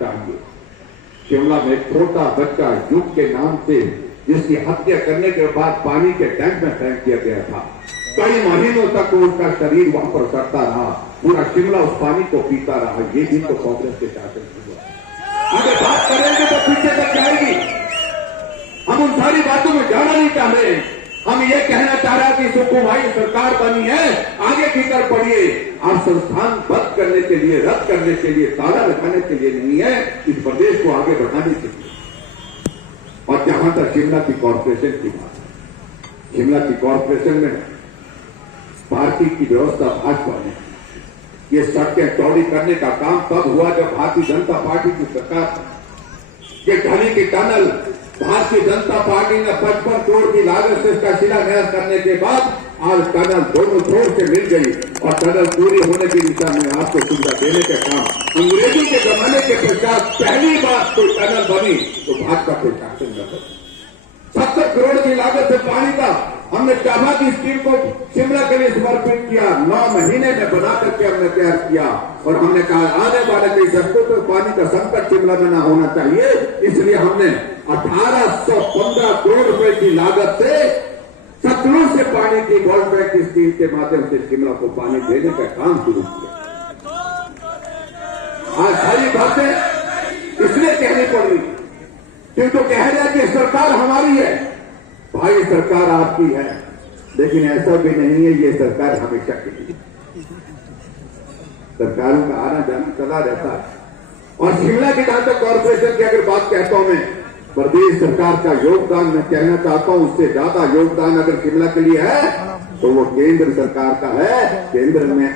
चाहिए। शिमला में एक छोटा बच्चा युग के नाम से जिसकी हत्या करने के बाद पानी के टैंक में फेंक दिया गया था, कई महीनों तक उसका शरीर वहां पर सड़ता रहा, पूरा शिमला उस पानी को पीता रहा। ये भी तो कांग्रेस के शासन की हुआ। आगे बात करेंगे तो पीछे तक जाएगी। हम उन सारी बातों में जाना नहीं चाह रहे। हम ये कहना चाह रहे हैं कि सुखू भाई सरकार बनी है, आगे की तरफ बढ़िए। आप संस्थान बंद करने के लिए, रद्द करने के लिए, ताला लगाने के लिए नहीं है, इस प्रदेश को आगे बढ़ाने के लिए। और जहां तक शिमला की कॉर्पोरेशन की बात है, शिमला की कॉर्पोरेशन में पार्टी की व्यवस्था भाजपा ने, ये सड़कें चौड़ी करने का काम तब हुआ जब भारतीय जनता पार्टी की सरकार थी। ये ढली की टनल भारतीय जनता पार्टी ने 55 करोड़ की लागत से इसका शिलान्यास करने के बाद आज टनल दोनों छोर से मिल गई और टनल पूरी होने की दिशा में आपको सुविधा देने का काम अंग्रेजी के जमाने के पश्चात पहली बार कोई टनल बनी तो भाजपा के शासन में बनी। 70 करोड़ की लागत से पानी का हमने टाभा की स्कीम को शिमला के लिए समर्पित किया। 9 महीने में बना करके हमने तैयार किया और हमने कहा आने वाले कई दशकों तक पानी का संकट शिमला में न होना चाहिए, इसलिए हमने 1815 करोड़ रुपए की लागत से सतलुज से पानी की वर्ल्ड बैंक की स्कीम के माध्यम से शिमला को पानी देने का काम शुरू किया। आज सारी बातें इसलिए कहनी पड़ रही क्योंकि तो कह रहे हैं कि सरकार हमारी है। भाई सरकार आपकी है, लेकिन ऐसा भी नहीं है ये सरकार हमेशा के लिए। सरकारों का आना जाना चला रहता है। और शिमला के जहां तक कॉर्पोरेशन की अगर बात कहता हूं मैं, प्रदेश सरकार का योगदान मैं कहना चाहता हूं, उससे ज्यादा योगदान अगर शिमला के लिए है तो वो केंद्र सरकार का है। केंद्र में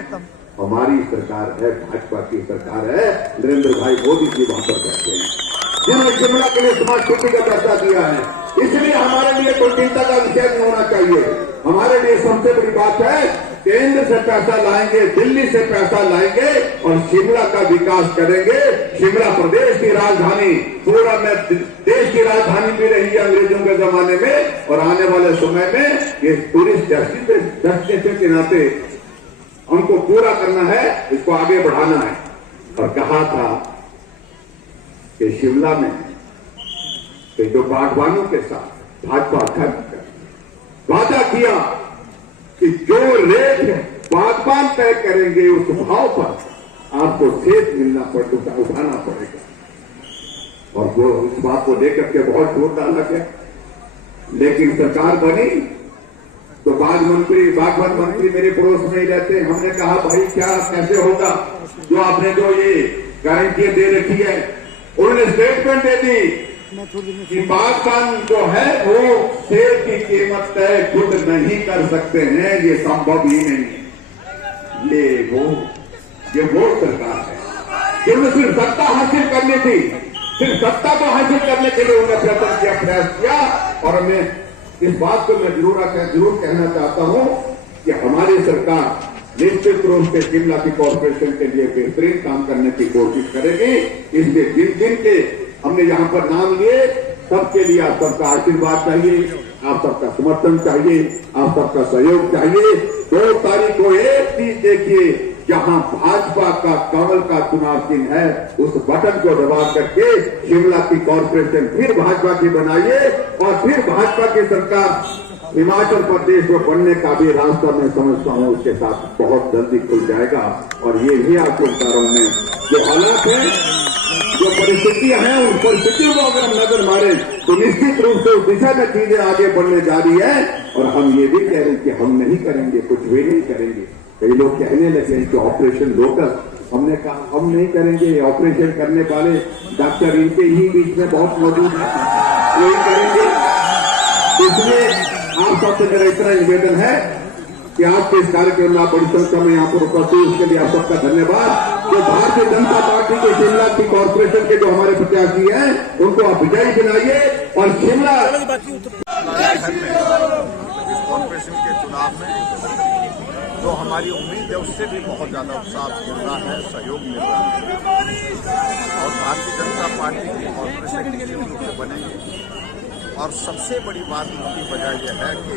हमारी सरकार है, भाजपा की सरकार है, नरेंद्र भाई मोदी जी वहां पर बैठे हैं जिन्होंने शिमला के लिए स्मार्ट सिटी का फैसला किया है। इसलिए हमारे लिए कोई चिंता का विषय नहीं होना चाहिए। हमारे लिए सबसे बड़ी बात है केंद्र से पैसा लाएंगे, दिल्ली से पैसा लाएंगे और शिमला का विकास करेंगे। शिमला प्रदेश की राजधानी, पूरा में देश की राजधानी भी रही है अंग्रेजों के जमाने में और आने वाले समय में ये टूरिस्ट डेस्टिनेशन के नाते हमको पूरा करना है, इसको आगे बढ़ाना है। और कहा था कि शिमला में कि जो बागवानों के साथ भाजपा अध्यक्ष वादा किया कि जो रेट बागवान तय करेंगे उस भाव पर आपको सेब मिलना उठाना पड़ेगा। और वो इस बात को लेकर के बहुत जोर डाला गया, लेकिन सरकार बनी तो बागवान मंत्री मेरे पड़ोस में ही रहते। हमने कहा भाई क्या कैसे होगा, जो आपने जो ये गारंटियां दे रखी है, उन्होंने स्टेटमेंट दे दी कि बागवान जो है वो सेब की कीमत तय खुद नहीं कर सकते हैं, ये संभव ही नहीं है। ये वो सरकार है जिन्होंने सिर्फ सत्ता हासिल करनी थी, सिर्फ सत्ता को हासिल करने के लिए उन्होंने प्रयास किया। और मैं इस बात को मैं जरूर कहना चाहता हूं कि हमारी सरकार निश्चित रूप से शिमला की कॉर्पोरेशन के लिए बेहतरीन काम करने की कोशिश करेगी। इसलिए जिन के हमने यहां पर नाम लिए सबके लिए आप सबका आशीर्वाद चाहिए, आप सबका समर्थन चाहिए, आप सबका सहयोग चाहिए। 2 तारीख को एक चीज देखिए, जहां भाजपा का कमल का चुनाव चिन्ह है उस बटन को दबा करके शिमला की कॉर्पोरेशन फिर भाजपा की बनाइए और फिर भाजपा की सरकार हिमाचल प्रदेश में बनने का भी रास्ता मैं समझता हूं उसके साथ बहुत जल्दी खुल जाएगा। और ये भी आपको बता रहा हूं मैं, जो हालात है, जो परिस्थितियां हैं, उन परिस्थितियों को अगर हम नजर मारे तो निश्चित रूप से उस दिशा में चीजें आगे बढ़ने जा रही है। और हम ये भी कह रहे हैं कि हम नहीं करेंगे, कुछ भी नहीं करेंगे। कई लोग कहने लगे कि ऑपरेशन लोटस, हमने कहा हम नहीं करेंगे। ऑपरेशन करने वाले डॉक्टर इनके ही बीच में बहुत मौजूद है, वही करेंगे। इसलिए आप सबसे मेरा इतना निवेदन है कि आपके इस कार्यक्रम में आप बड़ी संख्या में यहाँ पर उपस्थित, उसके लिए आप सबका धन्यवाद। जो भारतीय जनता पार्टी के शिमला की कॉर्पोरेशन के जो हमारे प्रत्याशी हैं उनको आप विजयी बनाइए और शिमला कॉर्पोरेशन के चुनाव में जो हमारी उम्मीद है उससे भी बहुत ज्यादा उत्साह मिल रहा है, सहयोग मिल रहा है और भारतीय जनता पार्टी की कॉर्पोरेशन निश्चित रूप से बनेगी। और सबसे बड़ी बात उनकी वजह यह है कि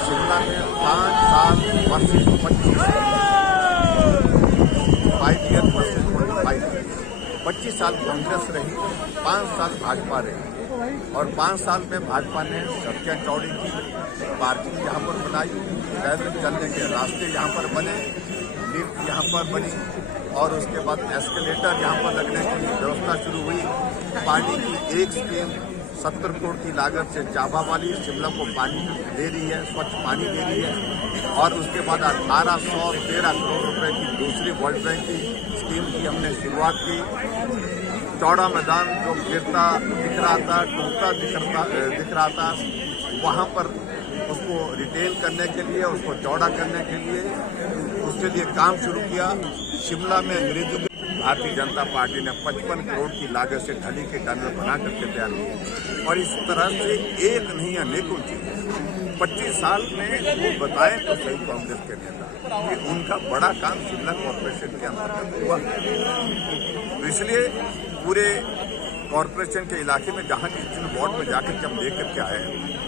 शिमला में 5 साल वर्सेस 25 5 ईयर वर्सेस 25 25 साल कांग्रेस रही, 5 साल भाजपा रही और 5 साल में भाजपा ने सड़कें चौड़ी की, पार्किंग यहाँ पर बनाई, पैदल चलने के रास्ते यहाँ पर बने, लिफ्ट यहाँ पर बनी और उसके बाद एस्केलेटर यहाँ पर लगने की व्यवस्था शुरू हुई। पानी की एक स्कीम 70 करोड़ की लागत से चाबा वाली शिमला को पानी दे रही है, स्वच्छ पानी दे रही है और उसके बाद 1813 करोड़ रुपए की दूसरी वर्ल्ड बैंक की स्कीम की हमने शुरुआत की। चौड़ा मैदान जो गिरता दिख रहा था, टूटता दिख रहा था, वहाँ पर उसको रिटेल करने के लिए, उसको चौड़ा करने के लिए, उसके लिए काम शुरू किया। शिमला में अंग्रेजी भारतीय जनता पार्टी ने 55 करोड़ की लागत से ढली के टनल बना करके तैयार किए और इस तरह से एक नहीं अनेकों चीजें 25 साल में वो बताएं तो सही कांग्रेस के नेता कि उनका बड़ा काम शिमला कॉरपोरेशन के अंतर्गत हुआ। तो इसलिए पूरे कॉरपोरेशन के इलाके में जहां जिन वार्ड में जाकर जब देख करके आए,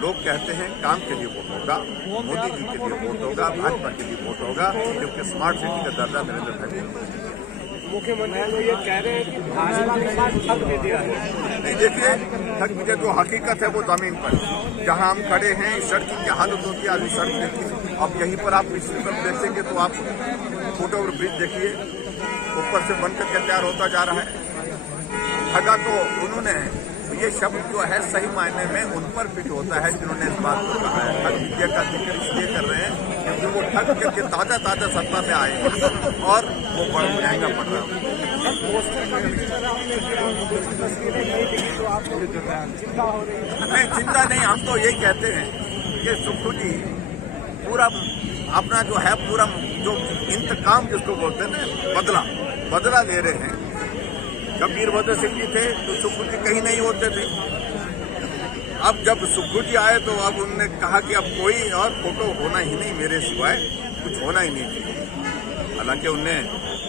लोग कहते हैं काम के लिए वोट होगा, मोदी जी के लिए वोट होगा, भाजपा के लिए वोट होगा, क्योंकि स्मार्ट सिटी का दर्जा नरेंद्र मोदी ने मुख्यमंत्री तो ये कह रहे हैं कि भाजपा के साथ ठग भी दिया है। नहीं, देखिए ठग मुझे जो हकीकत है वो जमीन पर जहां हम खड़े हैं, सड़क की हालत होती है, आधी सड़क देखिए। अब यहीं पर आप पिछली तरफ देखेंगे तो आप फुट ओवर ब्रिज देखिए, ऊपर से बनकर के तैयार होता जा रहा है। ठगा तो उन्होंने, ये शब्द जो है सही मायने में उन पर फिट होता है जिन्होंने इस बात को कहा है। ठग विद्या का जिक्र इसलिए कर रहे हैं क्योंकि वो ठग करके ताजा ताजा सत्ता में आए और वो बड़ा महंगा पड़ रहा है। नहीं, चिंता नहीं, हम तो यही कहते हैं कि सुक्खू जी पूरा अपना जो है पूरा जो इंतकाम जिसको बोलते हैं ना, बदला ले रहे हैं। जब वीरभद्र सिंह जी थे तो सुक्खू जी कहीं नहीं होते थे। अब जब सुक्खू जी आए तो अब उन्होंने कहा कि अब कोई और फोटो होना ही नहीं, मेरे सिवाय कुछ होना ही नहीं चाहिए। हालांकि उनने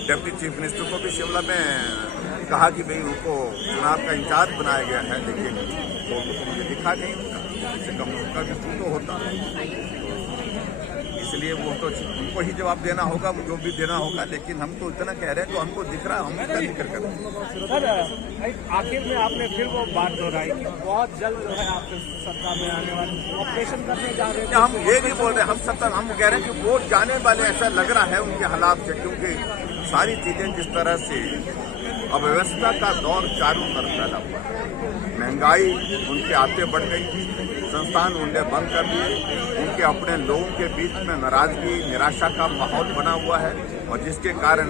डिप्टी चीफ मिनिस्टर को भी शिमला में कहा कि भाई उनको चुनाव का इंचार्ज बनाया गया है, लेकिन फोटो तो मुझे दिखा नहीं उनका, इससे कम उनका भी फोटो होता। इसलिए वो तो उनको ही जवाब देना होगा, जो भी देना होगा। लेकिन हम तो इतना कह रहे हैं जो हमको दिख रहा है, हम इसका जिक्र कर रहे हैं। सर आखिर में आपने फिर वो बात दोहराई कि बहुत जल्द जो है आपके सत्ता में आने वाले ऑपरेशन करने जा रहे हैं। हम ये नहीं बोल रहे, हम सत्ता हम कह रहे हैं कि वोट जाने वाले ऐसा लग रहा है उनके हालात से, क्योंकि सारी चीजें जिस तरह से अव्यवस्था का दौर चारों तरफ फैला हुआ है, महंगाई उनके आते बढ़ गई, संस्थान उन्हें बंद कर दिए, उनके अपने लोगों के बीच में नाराजगी निराशा का माहौल बना हुआ है और जिसके कारण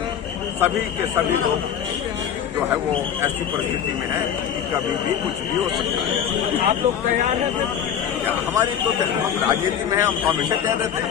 सभी के सभी लोग जो है वो ऐसी परिस्थिति में है कि कभी भी कुछ भी हो सकता है। आप लोग तैयार हैं फिर? हमारी तो हम राजनीति में है, हम हमेशा कह रहे थे।